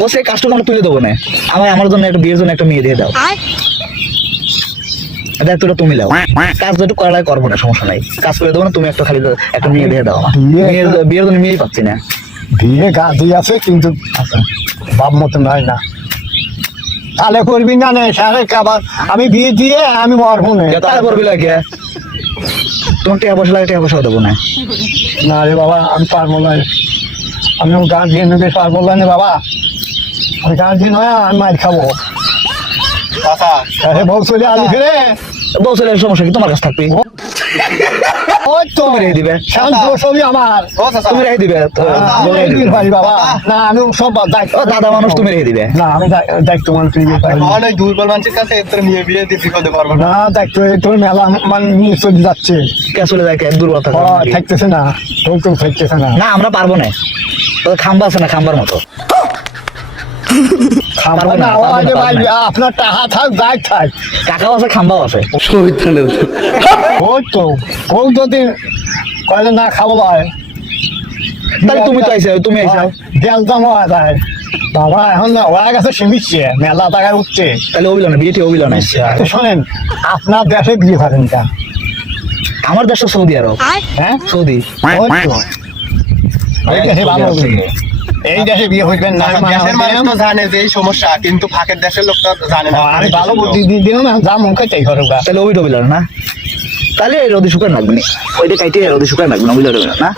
বলছে এই কাজটা আমরা তুলে দেবো না, আমার জন্য একটা বিয়ের জন্য একটা মেয়ে দিয়ে দাও, দায়িত্বটা তুমি দাও, কাজ যেটু করাই করবো না, সমস্যা নাই, কাজ করে দেবো না, তুমি একটা খালি একটা মেয়ে দিয়ে দাও। বিয়ের জন্য মেয়েই পাচ্ছি না। বিয়ে গাছি আছে কিন্তু বাপ মতো নয় না, তাহলে করবি না নে সারে আবার আমি বিয়ে দিয়ে আমি মরবো না। তাহলে করবি লাগে তোমার টাকা পয়সা লাগে, টাকা পয়সা দেবো না। না রে বাবা আমি পারবো না, আমি গার্জিয়ান নিতে পারবো না বাবা, আমি গার্জিয়ান হয় আমি মার খাবো। আরে বউ চলে আলি ফিরে বউ চলে সমস্যা কি, তোমার কাছে থাকবি, ওই তো তুমি রেখে দিবে, শান্ত ছবি আমার তুমি রেখে দিবে ভাই বাবা। না আমি সব দায়িত্ব, দাদা মানুষ তুমি রেখে দিবে। না আমি দায়িত্ব মানুষ দুর্বল মানুষের কাছে তোর মেয়ে বিয়ে দিতে করতে পারবো না। না দায়িত্ব তোর মেলা মানে নিয়ে চলে যাচ্ছে, কে চলে যায়, কে দুর্বল থাকে থাকতেছে না, তোর তো থাকতেছে না। না আমরা পারবো না, খাম্বা আছে না, খাম্বার মতো পারবো না, আপনার টাকা থাক যাই থাক, কাকাও আছে খাম্বাও আছে। ওই তো ও যদি কয়লে না খাবো ভাই, তাহলে তুমি তো আইসা, তুমি আইসা দেলতাম যায় বাবা, এখন ওরা কাছে সীমিচ্ছে মেলা টাকায় উঠছে। তাহলে অবিল না, বিয়ে ঠিক অবিল না। তো শোনেন আপনার দেশে বিয়ে করেন তা, আমার দেশ তো সৌদি আরব। হ্যাঁ সৌদি ওই তো এই দেশে ভালো হবে। এই দেশে বিয়ে হইবেন না, দেশের মানুষ তো জানে যে এই সমস্যা, কিন্তু ফাঁকের দেশের লোকটা জানে না। আমি ভালো বুদ্ধি দিও না, যা মন খাই তাই করো গা। তাহলে অবিল অবিল না, তাহলে রোদে শুকান লাগবে না, ওইটা কাইটে রোদে শুকান লাগবে না, অবিল না।